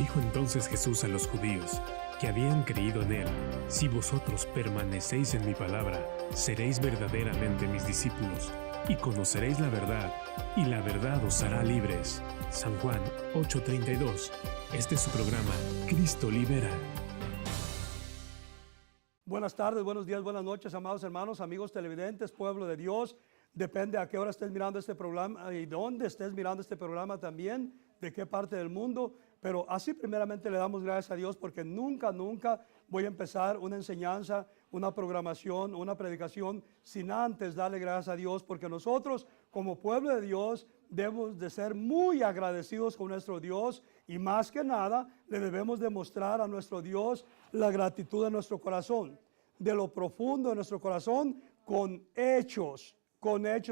Dijo entonces Jesús a los judíos que habían creído en él: si vosotros permanecéis en mi palabra, seréis verdaderamente mis discípulos, y conoceréis la verdad, y la verdad os hará libres. San Juan 8:32. Este es su programa, Cristo Libera. Buenas tardes, buenos días, buenas noches, amados hermanos, amigos televidentes, pueblo de Dios. Depende a qué hora estés mirando este programa y dónde estés mirando este programa también, de qué parte del mundo. Pero así primeramente le damos gracias a Dios porque nunca voy a empezar una enseñanza, una programación, una predicación sin antes darle gracias a Dios, porque nosotros como pueblo de Dios debemos de ser muy agradecidos con nuestro Dios y más que nada le debemos demostrar a nuestro Dios la gratitud de nuestro corazón, de lo profundo de nuestro corazón, con hechos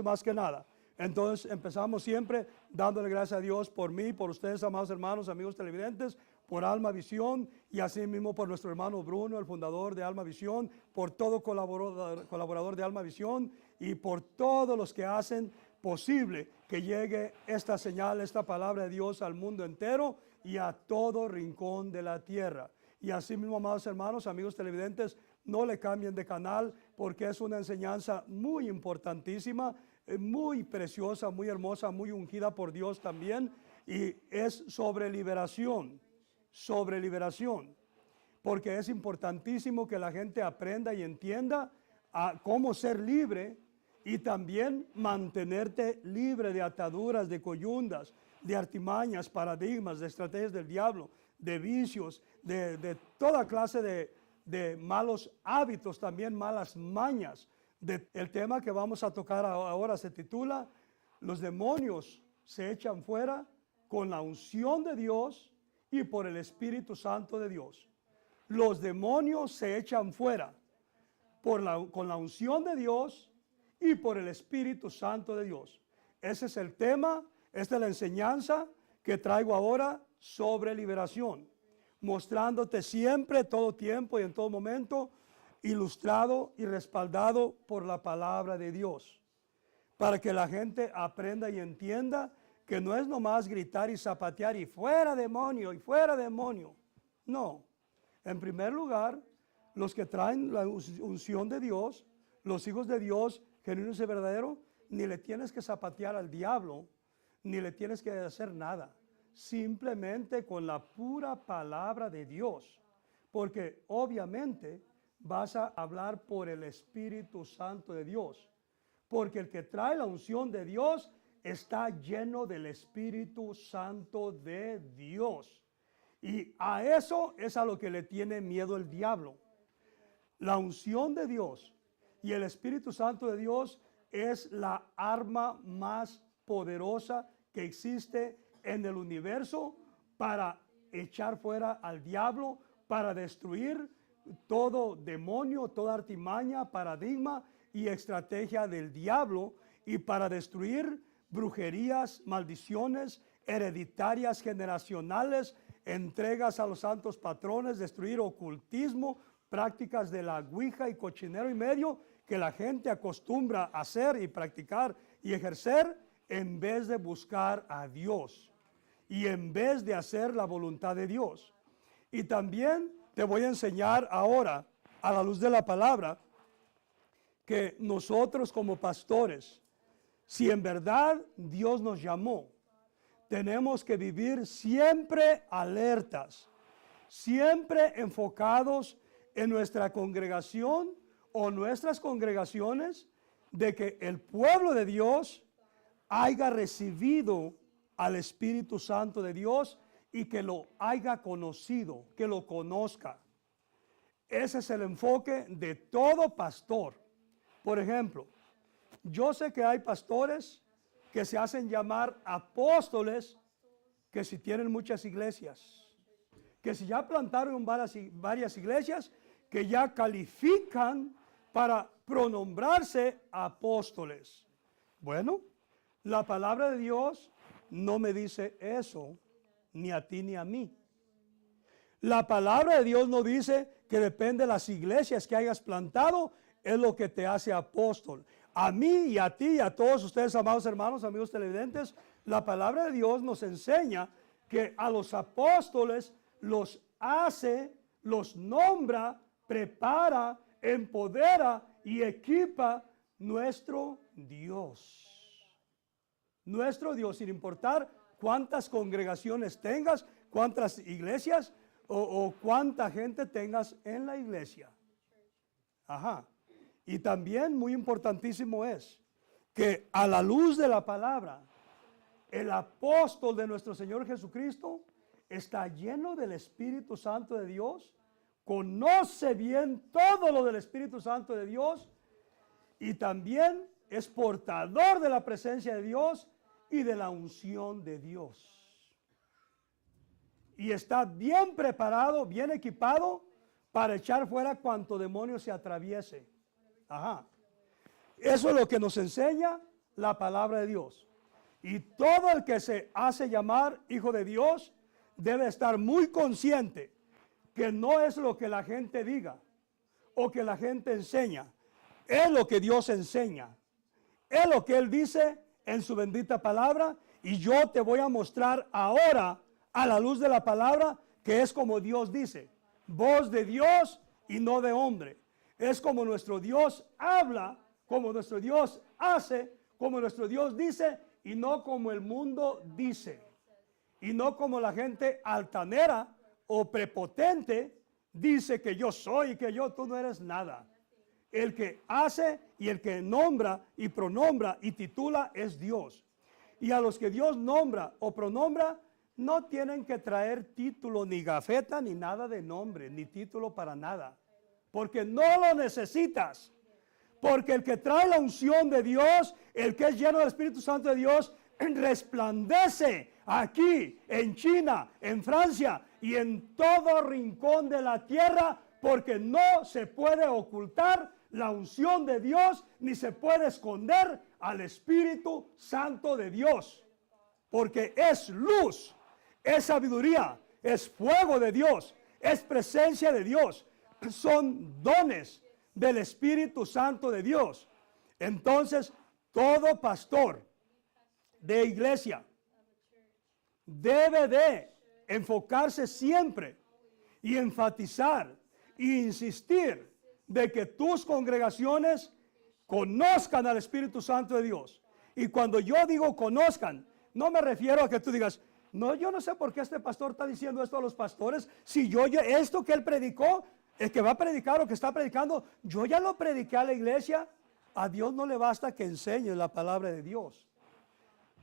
más que nada. Entonces empezamos siempre dándole gracias a Dios por mí, por ustedes, amados hermanos, amigos televidentes, por Alma Visión y así mismo por nuestro hermano Bruno, el fundador de Alma Visión, por todo colaborador de Alma Visión y por todos los que hacen posible que llegue esta señal, esta palabra de Dios al mundo entero y a todo rincón de la tierra. Y así mismo, amados hermanos, amigos televidentes, no le cambien de canal porque es una enseñanza muy importantísima, muy preciosa, muy hermosa, muy ungida por Dios también, y es sobre liberación, porque es importantísimo que la gente aprenda y entienda a cómo ser libre y también mantenerte libre de ataduras, de coyundas, de artimañas, paradigmas, de estrategias del diablo, de vicios, de toda clase de malos hábitos, también malas mañas. El tema que vamos a tocar ahora se titula: los demonios se echan fuera con la unción de Dios y por el Espíritu Santo de Dios. Los demonios se echan fuera con la unción de Dios y por el Espíritu Santo de Dios. Ese es el tema, esta es la enseñanza que traigo ahora sobre liberación, mostrándote siempre, todo tiempo y en todo momento, ilustrado y respaldado por la palabra de Dios, para que la gente aprenda y entienda que no es nomás gritar y zapatear y fuera demonio, y fuera demonio. No, en primer lugar, los que traen la unción de Dios, los hijos de Dios, genuinos y verdaderos, ni le tienes que zapatear al diablo, ni le tienes que hacer nada, simplemente con la pura palabra de Dios, porque obviamente vas a hablar por el Espíritu Santo de Dios, porque el que trae la unción de Dios está lleno del Espíritu Santo de Dios, y a eso es a lo que le tiene miedo el diablo. La unción de Dios y el Espíritu Santo de Dios es la arma más poderosa que existe en el universo para echar fuera al diablo, para destruir todo demonio, toda artimaña, paradigma y estrategia del diablo, y para destruir brujerías, maldiciones hereditarias, generacionales, entregas a los santos patrones, destruir ocultismo, prácticas de la ouija y cochinero y medio que la gente acostumbra a hacer y practicar y ejercer en vez de buscar a Dios y en vez de hacer la voluntad de Dios. Y también te voy a enseñar ahora, a la luz de la palabra, que nosotros como pastores, si en verdad Dios nos llamó, tenemos que vivir siempre alertas, siempre enfocados en nuestra congregación o nuestras congregaciones, de que el pueblo de Dios haya recibido al Espíritu Santo de Dios y que lo haya conocido, que lo conozca. Ese es el enfoque de todo pastor. Por ejemplo, yo sé que hay pastores que se hacen llamar apóstoles, que si tienen muchas iglesias, que si ya plantaron varias iglesias, que ya califican para pronombrarse apóstoles. Bueno, la palabra de Dios no me dice eso, ni a ti ni a mí. La palabra de Dios no dice que depende de las iglesias que hayas plantado, es lo que te hace apóstol. A mí y a ti y a todos ustedes, amados hermanos, amigos televidentes, la palabra de Dios nos enseña que a los apóstoles los hace, los nombra, prepara, empodera y equipa nuestro Dios. Nuestro Dios, sin importar cuántas congregaciones tengas, cuántas iglesias o cuánta gente tengas en la iglesia. Ajá. Y también muy importantísimo es que a la luz de la palabra, el apóstol de nuestro Señor Jesucristo está lleno del Espíritu Santo de Dios, conoce bien todo lo del Espíritu Santo de Dios y también es portador de la presencia de Dios y de la unción de Dios. Y está bien preparado, bien equipado para echar fuera cuanto demonio se atraviese. Ajá. Eso es lo que nos enseña la palabra de Dios. Y todo el que se hace llamar hijo de Dios debe estar muy consciente que no es lo que la gente diga o que la gente enseña. Es lo que Dios enseña. Es lo que Él dice en su bendita palabra. Y yo te voy a mostrar ahora, a la luz de la palabra, que es como Dios dice. Voz de Dios y no de hombre. Es como nuestro Dios habla, como nuestro Dios hace, como nuestro Dios dice, y no como el mundo dice. Y no como la gente altanera o prepotente dice que yo soy, que tú no eres nada. El que hace y el que nombra y pronombra y titula es Dios. Y a los que Dios nombra o pronombra, no tienen que traer título, ni gafeta, ni nada de nombre, ni título para nada. Porque no lo necesitas. Porque el que trae la unción de Dios, el que es lleno del Espíritu Santo de Dios, resplandece aquí, en China, en Francia y en todo rincón de la tierra, porque no se puede ocultar la unción de Dios, ni se puede esconder al Espíritu Santo de Dios. Porque es luz, es sabiduría, es fuego de Dios, es presencia de Dios, son dones del Espíritu Santo de Dios. Entonces, todo pastor de iglesia debe de enfocarse siempre y enfatizar e insistir de que tus congregaciones conozcan al Espíritu Santo de Dios. Y cuando yo digo conozcan, no me refiero a que tú digas, no, yo no sé por qué este pastor está diciendo esto a los pastores, si yo esto que él predicó, el que va a predicar o que está predicando, yo ya lo prediqué a la iglesia. A Dios no le basta que enseñes la palabra de Dios.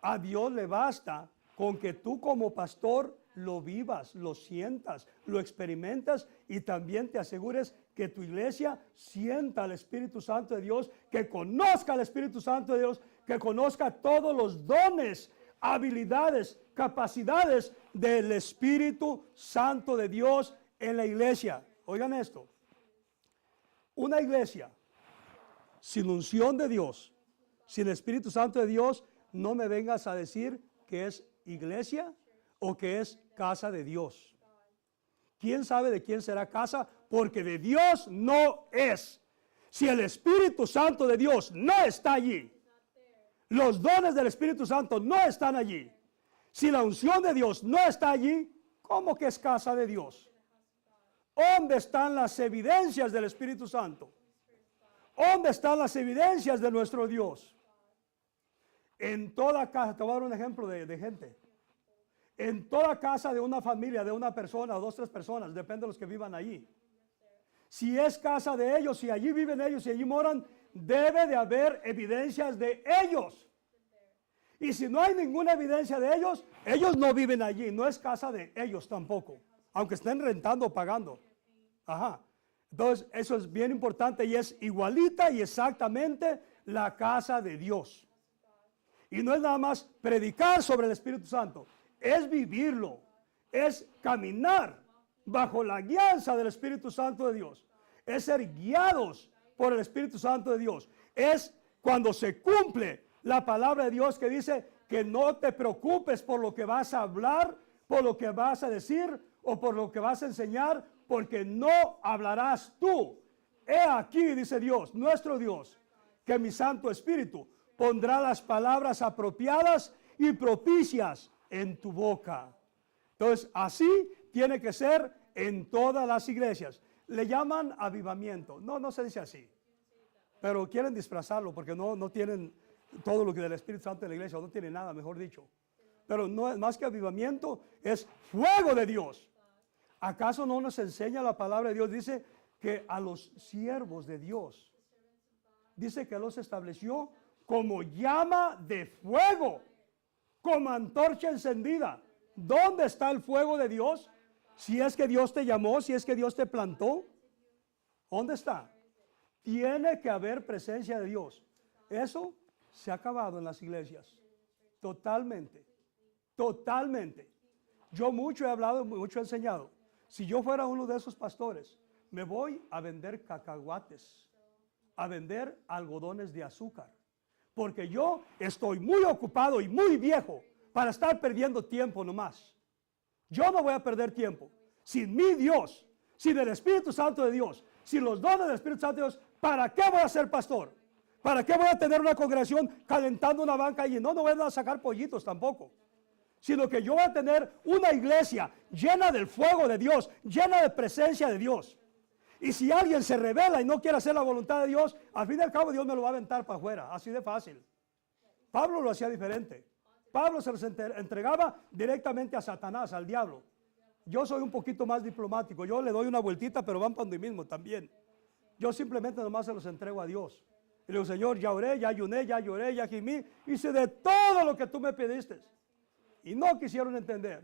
A Dios le basta con que tú como pastor lo vivas, lo sientas, lo experimentas y también te asegures que tu iglesia sienta al Espíritu Santo de Dios, que conozca al Espíritu Santo de Dios, que conozca todos los dones, habilidades, capacidades del Espíritu Santo de Dios en la iglesia. Oigan esto, una iglesia sin unción de Dios, sin Espíritu Santo de Dios, no me vengas a decir que es iglesia o que es casa de Dios. ¿Quién sabe de quién será casa? Porque de Dios no es. Si el Espíritu Santo de Dios no está allí, los dones del Espíritu Santo no están allí, si la unción de Dios no está allí, ¿cómo que es casa de Dios? ¿Dónde están las evidencias del Espíritu Santo? ¿Dónde están las evidencias de nuestro Dios? En toda casa, te voy a dar un ejemplo de gente. En toda casa de una familia, de una persona o dos, tres personas, depende de los que vivan allí. Si es casa de ellos, si allí viven ellos y allí moran, debe de haber evidencias de ellos. Y si no hay ninguna evidencia de ellos, ellos no viven allí, no es casa de ellos tampoco, aunque estén rentando o pagando. Ajá. Entonces, eso es bien importante y es igualita y exactamente la casa de Dios. Y no es nada más predicar sobre el Espíritu Santo, es vivirlo, es caminar bajo la guianza del Espíritu Santo de Dios, es ser guiados por el Espíritu Santo de Dios, es cuando se cumple la palabra de Dios que dice que no te preocupes por lo que vas a hablar, por lo que vas a decir o por lo que vas a enseñar, porque no hablarás tú. He aquí, dice Dios, nuestro Dios, que mi Santo Espíritu pondrá las palabras apropiadas y propicias en tu boca. Entonces, así tiene que ser en todas las iglesias. Le llaman avivamiento. No, no se dice así. Pero quieren disfrazarlo porque no tienen todo lo que del Espíritu Santo de la iglesia, no tienen nada, mejor dicho. Pero no es más que avivamiento, es fuego de Dios. ¿Acaso no nos enseña la palabra de Dios? Dice que a los siervos de Dios, dice que los estableció como llama de fuego, como antorcha encendida. ¿Dónde está el fuego de Dios? Si es que Dios te llamó, si es que Dios te plantó, ¿dónde está? Tiene que haber presencia de Dios. Eso se ha acabado en las iglesias. Totalmente. Totalmente. Yo mucho he hablado, mucho he enseñado. Si yo fuera uno de esos pastores, me voy a vender cacahuates, a vender algodones de azúcar. Porque yo estoy muy ocupado y muy viejo para estar perdiendo tiempo nomás. Yo no voy a perder tiempo. Sin mi Dios, sin el Espíritu Santo de Dios, sin los dones del Espíritu Santo de Dios, ¿para qué voy a ser pastor? ¿Para qué voy a tener una congregación calentando una banca y no voy a sacar pollitos tampoco? Sino que yo voy a tener una iglesia llena del fuego de Dios, llena de presencia de Dios. Y si alguien se revela y no quiere hacer la voluntad de Dios, al fin y al cabo Dios me lo va a aventar para afuera, así de fácil. Pablo lo hacía diferente. Pablo se los entregaba directamente a Satanás, al diablo. Yo soy un poquito más diplomático, yo le doy una vueltita, pero van para mí mismo también. Yo simplemente nomás se los entrego a Dios. Y le digo, Señor, ya oré, ya ayuné, ya lloré, ya gimí, hice de todo lo que tú me pediste. Y no quisieron entender.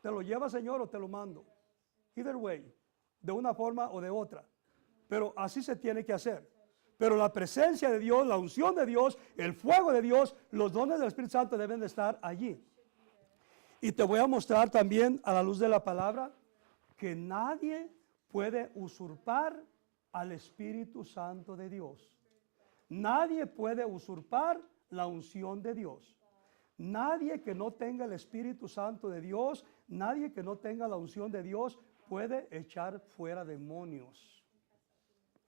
¿Te lo lleva, Señor, o te lo mando? Either way, de una forma o de otra. Pero así se tiene que hacer. Pero la presencia de Dios, la unción de Dios, el fuego de Dios, los dones del Espíritu Santo deben de estar allí. Y te voy a mostrar también a la luz de la palabra que nadie puede usurpar al Espíritu Santo de Dios. Nadie puede usurpar la unción de Dios. Nadie que no tenga el Espíritu Santo de Dios, nadie que no tenga la unción de Dios puede echar fuera demonios.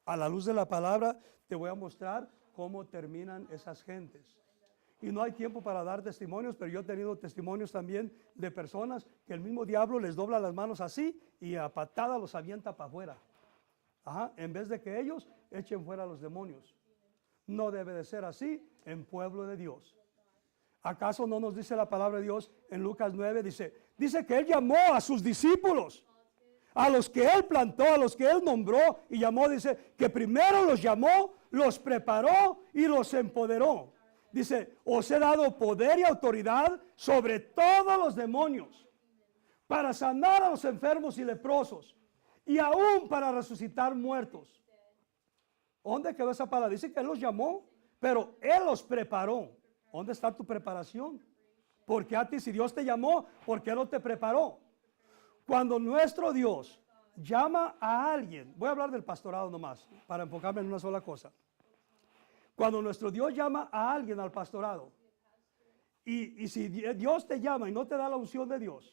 A la luz de la palabra te voy a mostrar cómo terminan esas gentes. Y no hay tiempo para dar testimonios, pero yo he tenido testimonios también de personas que el mismo diablo les dobla las manos así y a patada los avienta para afuera. En vez de que ellos echen fuera a los demonios. No debe de ser así en pueblo de Dios. ¿Acaso no nos dice la palabra de Dios en Lucas 9? Dice que Él llamó a sus discípulos, a los que Él plantó, a los que Él nombró y llamó. Dice que primero los llamó, los preparó y los empoderó. Dice, os he dado poder y autoridad sobre todos los demonios para sanar a los enfermos y leprosos y aún para resucitar muertos. ¿Dónde quedó esa palabra? Dice que Él los llamó, pero Él los preparó. ¿Dónde está tu preparación? Porque a ti, si Dios te llamó, ¿por qué no te preparó? Cuando nuestro Dios llama a alguien, voy a hablar del pastorado nomás, para enfocarme en una sola cosa. Cuando nuestro Dios llama a alguien al pastorado, y si Dios te llama y no te da la unción de Dios,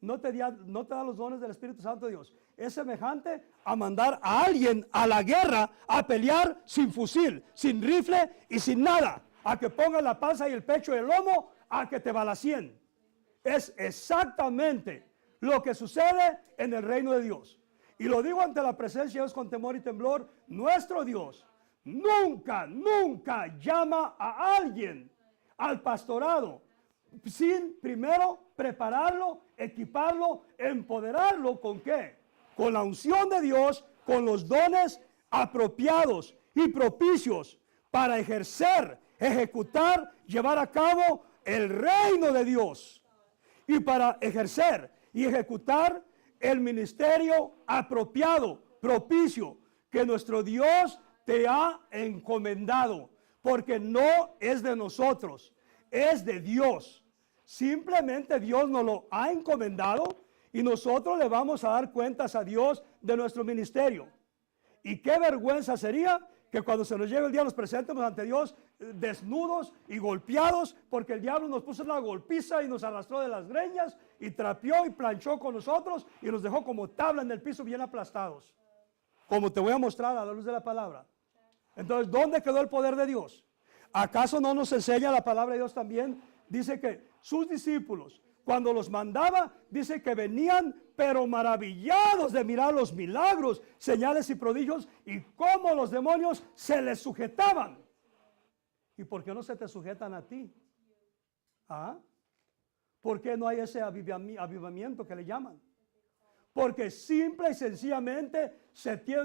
no te da los dones del Espíritu Santo de Dios, es semejante a mandar a alguien a la guerra a pelear sin fusil, sin rifle y sin nada, a que ponga la panza y el pecho y el lomo, a que te balacien. Es exactamente lo que sucede en el reino de Dios. Y lo digo ante la presencia de Dios con temor y temblor. Nuestro Dios nunca llama a alguien al pastorado sin primero prepararlo, equiparlo, empoderarlo. ¿Con qué? Con la unción de Dios, con los dones apropiados y propicios para ejercer, ejecutar, llevar a cabo el reino de Dios. Y para ejercer y ejecutar el ministerio apropiado, propicio, que nuestro Dios te ha encomendado, porque no es de nosotros, es de Dios. Simplemente Dios nos lo ha encomendado y nosotros le vamos a dar cuentas a Dios de nuestro ministerio. Y qué vergüenza sería que cuando se nos llegue el día nos presentemos ante Dios desnudos y golpeados, porque el diablo nos puso una golpiza y nos arrastró de las greñas y trapeó y planchó con nosotros y nos dejó como tabla en el piso bien aplastados, como te voy a mostrar a la luz de la palabra. Entonces, ¿dónde quedó el poder de Dios? ¿Acaso no nos enseña la palabra de Dios también? Dice que sus discípulos cuando los mandaba, dice que venían, pero maravillados de mirar los milagros, señales y prodigios, y cómo los demonios se les sujetaban. ¿Y por qué no se te sujetan a ti? ¿Ah? ¿Por qué no hay ese avivamiento que le llaman? Porque simple y sencillamente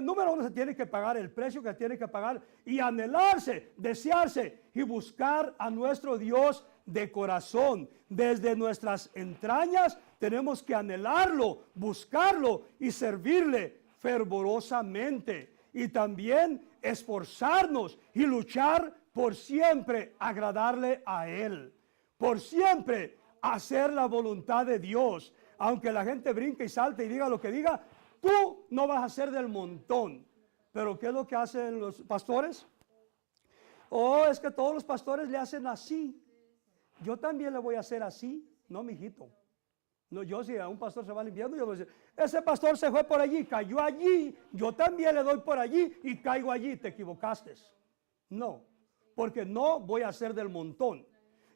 número uno, se tiene que pagar el precio que tiene que pagar y anhelarse, desearse y buscar a nuestro Dios de corazón. Desde nuestras entrañas tenemos que anhelarlo, buscarlo y servirle fervorosamente. Y también esforzarnos y luchar por siempre agradarle a Él. Por siempre hacer la voluntad de Dios. Aunque la gente brinque y salte y diga lo que diga, tú no vas a ser del montón. Pero ¿qué es lo que hacen los pastores? Oh, es que todos los pastores le hacen así. Yo también le voy a hacer así. No, mijito. No, yo si a un pastor se va limpiando, yo voy a decir, ese pastor se fue por allí, cayó allí. Yo también le doy por allí y caigo allí. Te equivocaste. No, porque no voy a ser del montón.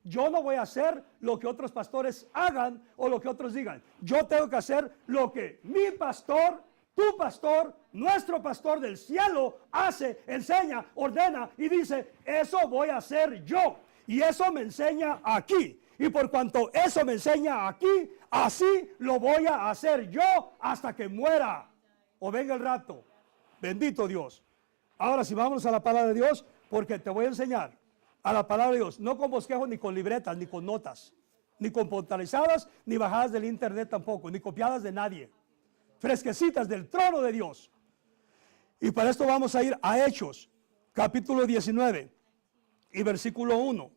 Yo no voy a hacer lo que otros pastores hagan o lo que otros digan. Yo tengo que hacer lo que mi pastor, tu pastor, nuestro pastor del cielo hace, enseña, ordena y dice, eso voy a hacer yo. Y eso me enseña aquí. Y por cuanto eso me enseña aquí, así lo voy a hacer yo hasta que muera o venga el rato. Bendito Dios. Ahora sí, vamos a la palabra de Dios, porque te voy a enseñar a la palabra de Dios, no con bosquejos, ni con libretas, ni con notas, ni computarizadas, ni bajadas del internet tampoco, ni copiadas de nadie. Fresquecitas del trono de Dios. Y para esto vamos a ir a Hechos, capítulo 19 y versículo 1.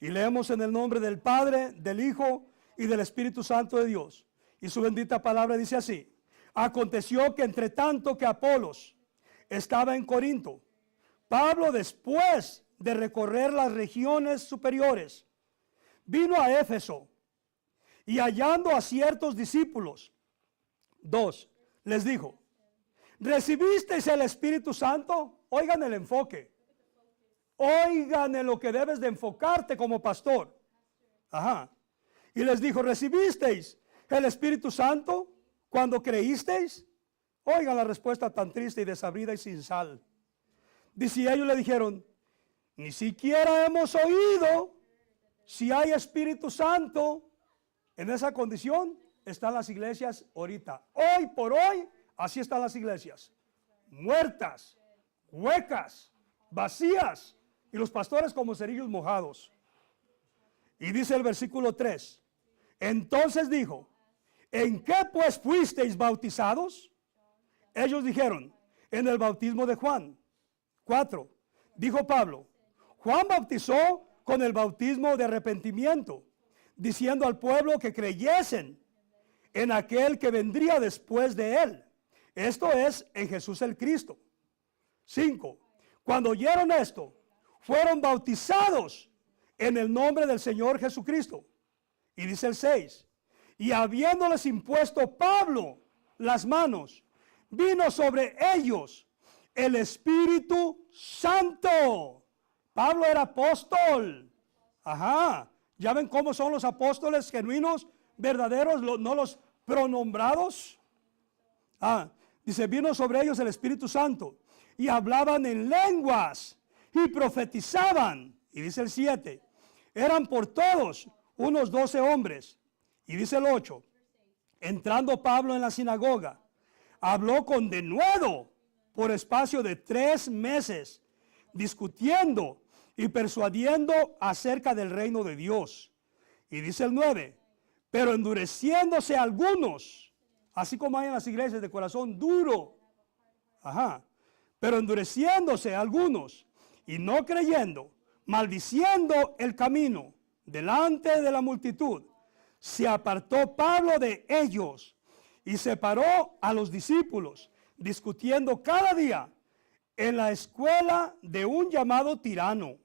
Y leemos en el nombre del Padre, del Hijo y del Espíritu Santo de Dios. Y su bendita palabra dice así: aconteció que entre tanto que Apolos estaba en Corinto, Pablo, después de recorrer las regiones superiores, vino a Éfeso y hallando a ciertos discípulos, les dijo: ¿recibisteis el Espíritu Santo? Oigan el enfoque. Oigan en lo que debes de enfocarte como pastor. Ajá. Y les dijo: ¿recibisteis el Espíritu Santo cuando creísteis? Oigan la respuesta tan triste y desabrida y sin sal. Dice, ellos le dijeron: ni siquiera hemos oído si hay Espíritu Santo. En esa condición están las iglesias ahorita. Hoy por hoy, así están las iglesias. Muertas, huecas, vacías. Y los pastores como cerillos mojados. Y dice el versículo 3. Entonces dijo: ¿en qué pues fuisteis bautizados? Ellos dijeron: en el bautismo de Juan. 4. Dijo Pablo: Juan bautizó con el bautismo de arrepentimiento, diciendo al pueblo que creyesen en aquel que vendría después de él. Esto es, en Jesús el Cristo. 5. Cuando oyeron esto, fueron bautizados en el nombre del Señor Jesucristo. Y dice el 6. Y habiéndoles impuesto Pablo las manos, vino sobre ellos el Espíritu Santo. Pablo era apóstol. Ajá. ¿Ya ven cómo son los apóstoles genuinos, verdaderos, no los pronombrados? Dice, vino sobre ellos el Espíritu Santo y hablaban en lenguas y profetizaban. Y dice el 7, eran por todos unos 12 hombres. Y dice el 8, entrando Pablo en la sinagoga, habló con denuedo por espacio de 3 meses, discutiendo y persuadiendo acerca del reino de Dios. Y dice el 9, pero endureciéndose algunos, así como hay en las iglesias de corazón duro, pero endureciéndose algunos y no creyendo, maldiciendo el camino delante de la multitud, se apartó Pablo de ellos y separó a los discípulos, discutiendo cada día en la escuela de un llamado Tirano.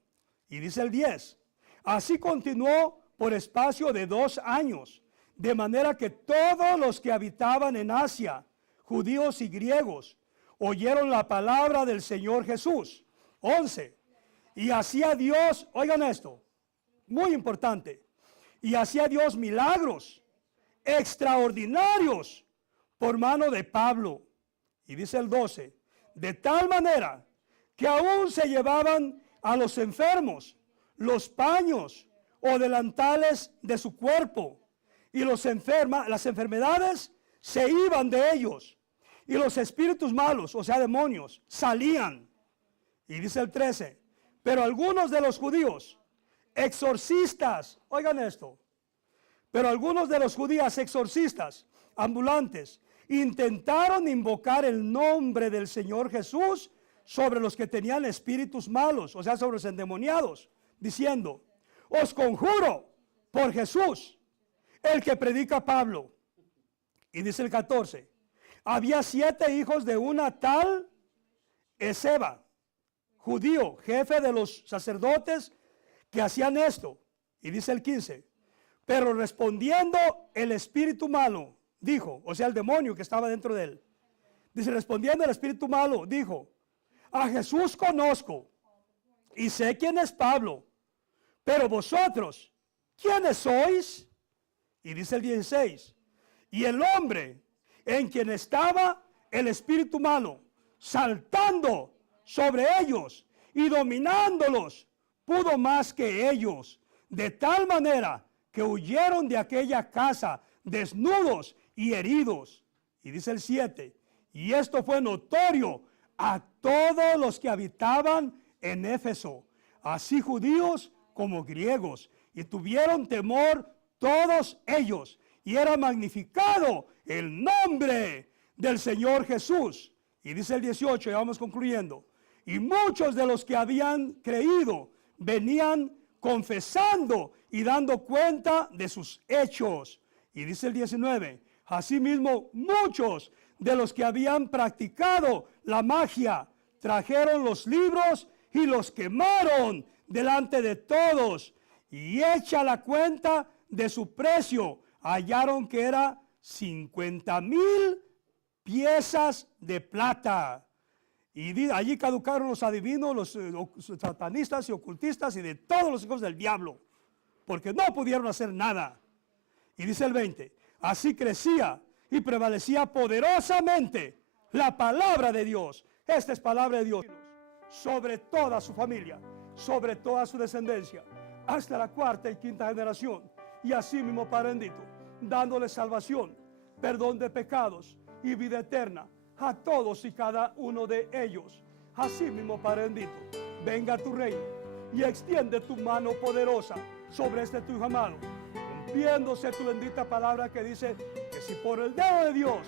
Y dice el 10, así continuó por espacio de 2 años, de manera que todos los que habitaban en Asia, judíos y griegos, oyeron la palabra del Señor Jesús. 11, y hacía Dios, oigan esto, muy importante, Y hacía Dios milagros extraordinarios por mano de Pablo. Y dice el 12, de tal manera que aún se llevaban a los enfermos los paños o delantales de su cuerpo, y las enfermedades se iban de ellos, y los espíritus malos, o sea, demonios, salían. Y dice el 13, pero algunos de los judíos, exorcistas, oigan esto, pero algunos de los judíos exorcistas ambulantes intentaron invocar el nombre del Señor Jesús sobre los que tenían espíritus malos, o sea, sobre los endemoniados, diciendo, os conjuro por Jesús, el que predica Pablo. Y dice el 14, había 7 hijos de una tal Esceva, judío, jefe de los sacerdotes, que hacían esto. Y dice el 15, pero respondiendo el espíritu malo, dijo, o sea, el demonio que estaba dentro de él, dice, respondiendo el espíritu malo, dijo, a Jesús conozco y sé quién es Pablo, pero vosotros, ¿quiénes sois? Y dice el 16, y el hombre en quien estaba el espíritu malo, saltando sobre ellos y dominándolos, pudo más que ellos, de tal manera que huyeron de aquella casa desnudos y heridos. Y dice el 7, y esto fue notorio a todos los que habitaban en Éfeso, así judíos como griegos, y tuvieron temor todos ellos, y era magnificado el nombre del Señor Jesús. Y dice el 18, ya vamos concluyendo, y muchos de los que habían creído venían confesando y dando cuenta de sus hechos. Y dice el 19, asimismo muchos de los que habían practicado la magia trajeron los libros y los quemaron delante de todos, y hecha la cuenta de su precio, hallaron que era 50,000 piezas de plata. Y allí caducaron los adivinos, los satanistas y ocultistas y de todos los hijos del diablo, porque no pudieron hacer nada. Y dice el 20, así crecía y prevalecía poderosamente la palabra de Dios. Esta es palabra de Dios sobre toda su familia, sobre toda su descendencia, hasta la 4ª y 5ª generación. Y así mismo, Padre bendito, dándole salvación, perdón de pecados y vida eterna a todos y cada uno de ellos. Así mismo, Padre bendito, venga a tu reino y extiende tu mano poderosa sobre este tu hijo amado, cumpliéndose tu bendita palabra que dice que si por el dedo de Dios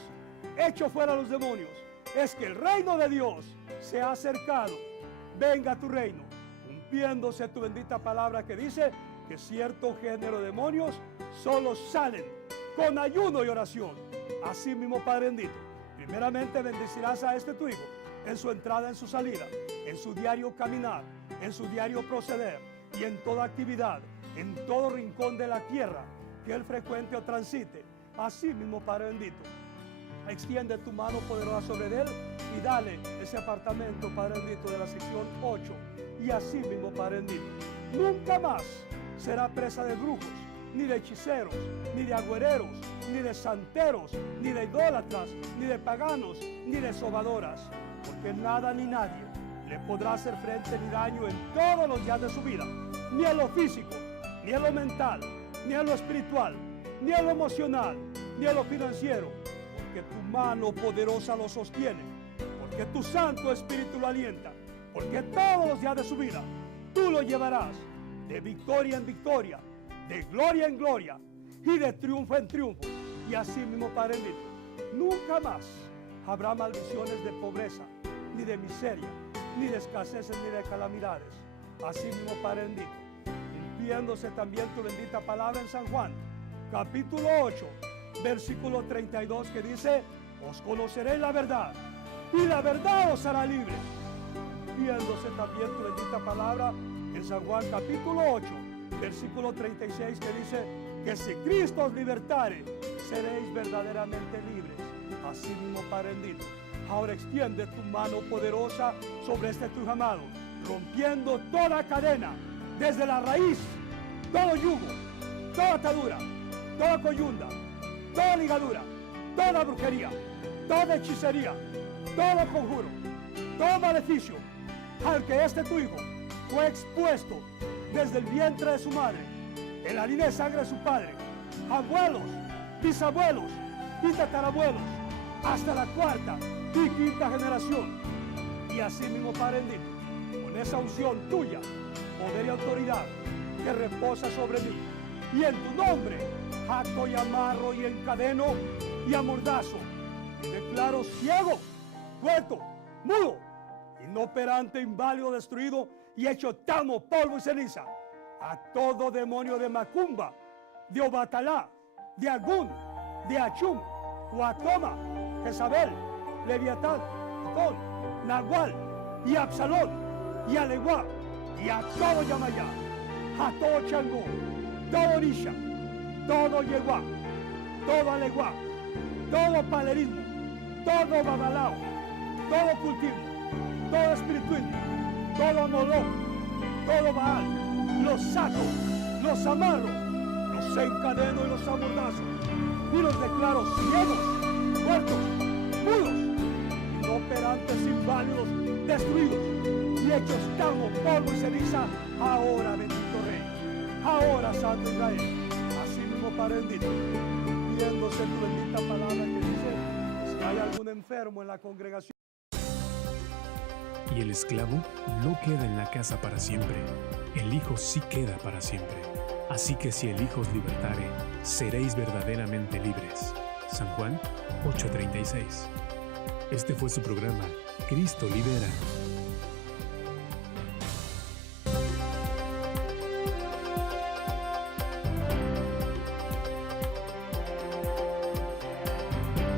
echo fuera los demonios, es que el reino de Dios se ha acercado. Venga a tu reino, cumpliéndose tu bendita palabra que dice que cierto género de demonios solo salen con ayuno y oración. Así mismo, Padre bendito, primeramente bendecirás a este tu hijo en su entrada, en su salida, en su diario caminar, en su diario proceder y en toda actividad, en todo rincón de la tierra que él frecuente o transite. Así mismo, Padre bendito, extiende tu mano poderosa sobre él y dale ese apartamento, Padre bendito, de la sección 8. Y así mismo, Padre bendito, nunca más será presa de brujos, ni de hechiceros, ni de agüereros, ni de santeros, ni de idólatras, ni de paganos, ni de sobadoras, porque nada ni nadie le podrá hacer frente ni daño en todos los días de su vida, ni en lo físico, ni en lo mental, ni en lo espiritual, ni en lo emocional, ni en lo financiero, porque tu mano poderosa lo sostiene, porque tu Santo Espíritu lo alienta, porque todos los días de su vida tú lo llevarás de victoria en victoria, de gloria en gloria y de triunfo en triunfo. Y así mismo, Padre bendito, nunca más habrá maldiciones de pobreza, ni de miseria, ni de escaseces, ni de calamidades. Así mismo, Padre bendito, cumpliéndose también tu bendita palabra en San Juan, capítulo 8, versículo 32, que dice, os conoceréis la verdad, y la verdad os hará libre. Cumpliéndose también tu bendita palabra en San Juan, capítulo 8, versículo 36, que dice, que si Cristo os libertare, seréis verdaderamente libres. Así mismo, Padre bendito, ahora extiende tu mano poderosa sobre este tu amado, rompiendo toda cadena, desde la raíz, todo yugo, toda atadura, toda coyunda, toda ligadura, toda brujería, toda hechicería, todo conjuro, todo maleficio al que este tu hijo fue expuesto desde el vientre de su madre, en la línea de sangre de su padre, abuelos, bisabuelos y tatarabuelos, hasta la cuarta y quinta generación. Y así mismo, Padre bendito, con esa unción tuya, poder y autoridad que reposa sobre mí, y en tu nombre ato y amarro y encadeno y amordazo, y declaro ciego, tuerto, mudo, inoperante, inválido, destruido y hecho tamo, polvo y ceniza a todo demonio de Macumba, de Obatalá, de Agún, de Achum, Huatoma, Jezabel, Leviatán, Con, Nahual y Absalón y Aleguá y a todo Yamayá, a todo Changó, todo Orisha, todo Yeguá, todo Aleguá, todo palerismo, todo babalao, todo cultismo, todo espiritismo, todo Moloch, todo Baal, los saco, los amarro, los encadeno y los amordazo, y los declaro ciegos, muertos, mudos, inoperantes, inválidos, destruidos, y hechos tamo, polvo y ceniza, ahora, bendito Rey, ahora, Santo Israel, así mismo, Padre bendito, pidiéndose tu bendita palabra que dice, si hay algún enfermo en la congregación. Y el esclavo no queda en la casa para siempre, el Hijo sí queda para siempre. Así que si el Hijo os libertare, seréis verdaderamente libres. San Juan 8:36. Este fue su programa, Cristo Libera.